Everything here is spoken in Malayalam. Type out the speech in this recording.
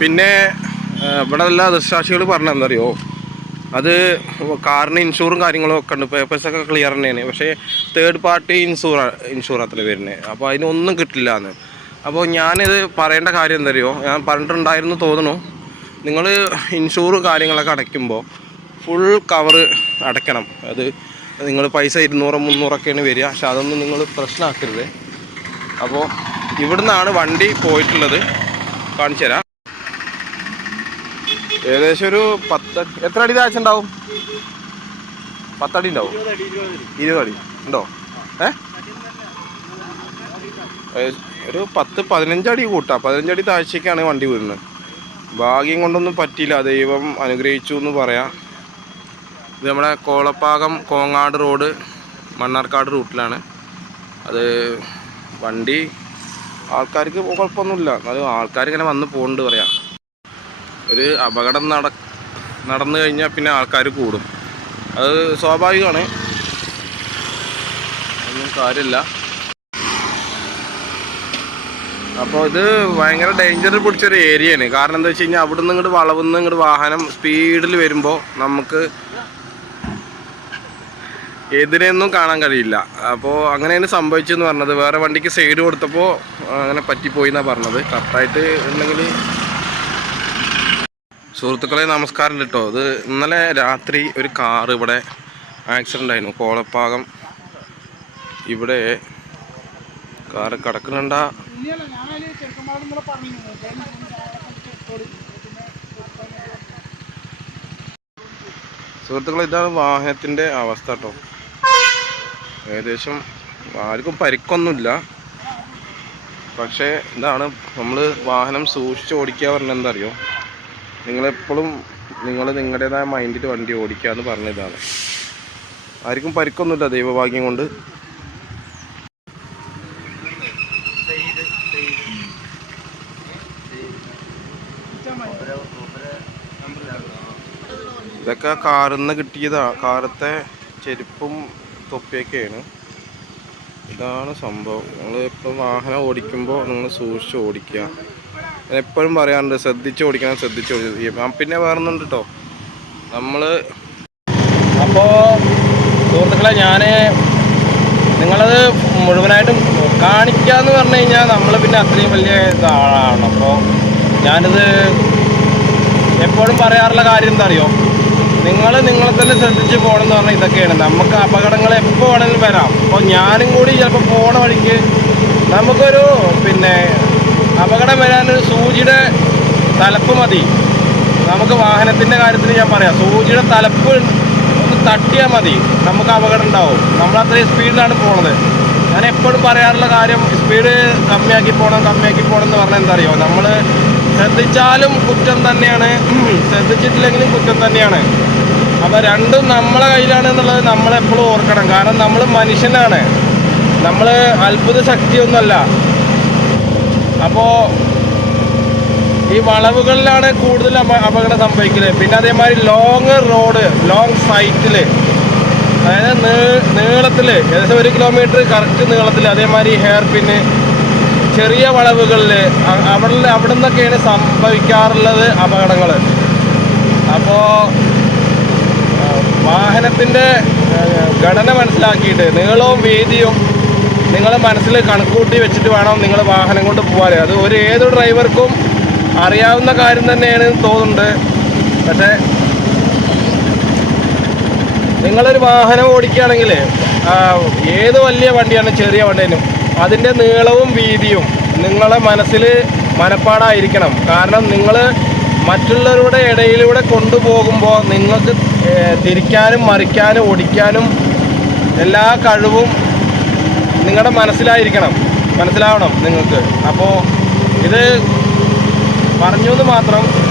പിന്നെ ഇവിടെ എല്ലാ ദൃശാക്ഷികൾ പറഞ്ഞ എന്തറിയോ അത് കാറിന് ഇൻഷൂറും കാര്യങ്ങളും ഒക്കെ ഉണ്ട്. പേപ്പേഴ്സ് ഒക്കെ ക്ലിയർ തന്നെയാണ്. പക്ഷേ തേർഡ് പാർട്ടി ഇൻഷൂർ ഇൻഷൂർ അത്ര വരുന്നത് അപ്പോൾ അതിനൊന്നും കിട്ടില്ല എന്ന്. അപ്പോൾ ഞാനിത് പറയേണ്ട കാര്യം എന്തറിയോ? ഞാൻ പറഞ്ഞിട്ടുണ്ടായിരുന്നു തോന്നുന്നു. നിങ്ങൾ ഇൻഷൂർ കാര്യങ്ങളൊക്കെ അടയ്ക്കുമ്പോൾ ഫുൾ കവർ അടയ്ക്കണം. അത് നിങ്ങൾ പൈസ ഇരുന്നൂറ് മുന്നൂറൊക്കെയാണ് വരിക. പക്ഷെ അതൊന്നും നിങ്ങൾ പ്രശ്നമാക്കരുത്. അപ്പോൾ ഇവിടുന്നാണ് വണ്ടി പോയിട്ടുള്ളത്. കാണിച്ചു തരാം ഏകദേശം ഒരു പത്ത് എത്ര അടി താഴ്ച ഉണ്ടാവും? പത്തടി ഉണ്ടാവും. ഇരുപത് അടി. ഉണ്ടോ? ഏ? ഏ, ഒരു പത്ത് പതിനഞ്ചടി കൂട്ടാം. പതിനഞ്ചടി താഴ്ചയ്ക്കാണ് വണ്ടി വരുന്നത് ഭാഗ്യം കൊണ്ടൊന്നും പറ്റിയില്ല. ദൈവം അനുഗ്രഹിച്ചു എന്ന് പറയാം. ഇത് നമ്മുടെ കോളപ്പാകം കോങ്ങാട് റോഡ് മണ്ണാർക്കാട് റൂട്ടിലാണ്. അത് വണ്ടി ആൾക്കാർക്ക് കുഴപ്പമൊന്നുമില്ല. ആൾക്കാർ ഇങ്ങനെ വന്ന് പോകുന്നുണ്ട് പറയാം. ഒരു അപകടം നട നടന്നു കഴിഞ്ഞാൽ പിന്നെ ആൾക്കാർ കൂടും. അത് സ്വാഭാവികമാണ്. ഒന്നും കാര്യമില്ല അപ്പോൾ ഇത് ഭയങ്കര ഡേഞ്ചർ പിടിച്ചൊരു ഏരിയയാണ് കാരണം എന്താ വെച്ച് കഴിഞ്ഞാൽ അവിടെ നിന്ന് ഇങ്ങോട്ട് വളവിൽ നിന്ന് ഇങ്ങോട്ട് വാഹനം സ്പീഡിൽ വരുമ്പോൾ നമുക്ക് എതിരെയൊന്നും കാണാൻ കഴിയില്ല. അപ്പോൾ അങ്ങനെയാണ് സംഭവിച്ചതെന്ന് പറഞ്ഞത്. വേറെ വണ്ടിക്ക് സൈഡ് കൊടുത്തപ്പോൾ അങ്ങനെ പറ്റിപ്പോയി എന്നാണ് പറഞ്ഞത് കറക്റ്റായിട്ട് ഉണ്ടെങ്കിൽ സുഹൃത്തുക്കളെ നമസ്കാരം കേട്ടോ ഇത് ഇന്നലെ രാത്രി ഒരു കാർ ഇവിടെ ആക്സിഡന്റ് ആയിരുന്നു. കോളപ്പാകം ഇവിടെ കാർ കിടക്കുന്നുണ്ട? സുഹൃത്തുക്കളെ ഇതാണ് വാഹനത്തിന്റെ അവസ്ഥ കേട്ടോ ഏകദേശം ആർക്കും പരിക്കൊന്നുമില്ല. പക്ഷേ ഇതാണ് നമ്മൾ വാഹനം സൂക്ഷിച്ച് ഓടിക്കുക അറിയോ? നിങ്ങളെപ്പോഴും നിങ്ങൾ നിങ്ങളുടേതായ മൈൻഡിൽ വണ്ടി ഓടിക്കുക എന്ന് പറഞ്ഞതാണ്. ആർക്കും പരിക്കൊന്നുമില്ല ദൈവഭാഗ്യം കൊണ്ട്. ഇതൊക്കെ കാറിൽ നിന്ന് കിട്ടിയതാ. കാറത്തെ ചെരുപ്പും തൊപ്പിയൊക്കെയാണ്. ഇതാണ് സംഭവം. നിങ്ങൾ ഇപ്പം വാഹനം ഓടിക്കുമ്പോൾ നിങ്ങൾ സൂക്ഷിച്ച് ഓടിക്കുക. ഞാൻ എപ്പോഴും പറയാറുണ്ട് ശ്രദ്ധിച്ച് ഓടിക്കണം ശ്രദ്ധിച്ച് ഓടിക്കണം പിന്നെ വേറൊന്നുണ്ട് കേട്ടോ നമ്മൾ അപ്പോൾ സുഹൃത്തുക്കളെ ഞാൻ നിങ്ങളത് മുഴുവനായിട്ടും കാണിക്കാന്ന് പറഞ്ഞു കഴിഞ്ഞാൽ നമ്മൾ പിന്നെ അത്രയും വലിയ ഇതാണ്? അപ്പോൾ ഞാനിത് എപ്പോഴും പറയാറുള്ള കാര്യം എന്താ അറിയോ നിങ്ങൾ നിങ്ങളെ തന്നെ ശ്രദ്ധിച്ച് പോകണമെന്ന് പറഞ്ഞാൽ ഇതൊക്കെയാണ്. നമുക്ക് അപകടങ്ങൾ എപ്പോൾ വേണമെങ്കിലും വരാം. അപ്പോൾ ഞാനും കൂടി ചിലപ്പോൾ പോണ വഴിക്ക് നമുക്കൊരു പിന്നെ അപകടം വരാൻ സൂചിയുടെ തലപ്പ് മതി. നമുക്ക് വാഹനത്തിന്റെ കാര്യത്തിൽ ഞാൻ പറയാം. സൂചിയുടെ തലപ്പ് ഒന്ന് തട്ടിയാൽ മതി. നമുക്ക് അപകടം ഉണ്ടാവും. നമ്മൾ അത്രയും സ്പീഡിലാണ് പോണത്. ഞാൻ എപ്പോഴും പറയാറുള്ള കാര്യം സ്പീഡ് കമ്മിയാക്കി പോകണം കമ്മിയാക്കി പോകണം എന്ന് പറഞ്ഞാൽ എന്താ അറിയോ നമ്മൾ ശ്രദ്ധിച്ചാലും കുറ്റം തന്നെയാണ്. ശ്രദ്ധിച്ചിട്ടില്ലെങ്കിലും കുറ്റം തന്നെയാണ്. അപ്പോൾ രണ്ടും നമ്മളെ കയ്യിലാണ് എന്നുള്ളത് നമ്മളെപ്പോഴും ഓർക്കണം. കാരണം നമ്മൾ മനുഷ്യനാണ്. നമ്മൾ അത്ഭുത ശക്തിയൊന്നുമല്ല. അപ്പോൾ ഈ വളവുകളിലാണ് കൂടുതൽ അപ- അപകടം സംഭവിക്കുന്നത്. പിന്നെ അതേമാതിരി ലോങ് റോഡ് ലോങ് സൈറ്റിൽ അതായത് നീളത്തിൽ ഏകദേശം ഒരു കിലോമീറ്റർ കറക്റ്റ് നീളത്തിൽ അതേമാതിരി ഹെയർ പിന്നെ ചെറിയ വളവുകളിൽ അവിടെ അവിടെ നിന്നൊക്കെയാണ് സംഭവിക്കാറുള്ളത് അപകടങ്ങൾ അപ്പോൾ വാഹനത്തിന്റെ ഘടന മനസ്സിലാക്കിയിട്ട് നീളവും വീതിയും നിങ്ങൾ മനസ്സിൽ കണക്കൂട്ടി വെച്ചിട്ട് വേണം നിങ്ങൾ വാഹനം കൊണ്ട് പോകാൻ അത് ഒരു ഏത് ഡ്രൈവർക്കും അറിയാവുന്ന കാര്യം തന്നെയാണ് തോന്നുന്നുണ്ട്. പക്ഷേ നിങ്ങളൊരു വാഹനം ഓടിക്കുകയാണെങ്കിൽ ഏത് വലിയ വണ്ടിയാണ് ചെറിയ വണ്ടിയും അതിന്റെ നീളവും വീതിയും നിങ്ങളെ മനസ്സിൽ മനപ്പാടായിരിക്കണം. കാരണം നിങ്ങൾ മറ്റുള്ളവരുടെ ഇടയിലൂടെ കൊണ്ടുപോകുമ്പോൾ നിങ്ങൾക്ക് തിരിക്കാനും മറിക്കാനും ഓടിക്കാനും എല്ലാ കഴിവും നിങ്ങളുടെ മനസ്സിലായിരിക്കണം. മനസ്സിലാവണം നിങ്ങൾക്ക്. അപ്പോൾ ഇത് പറഞ്ഞു എന്ന് മാത്രം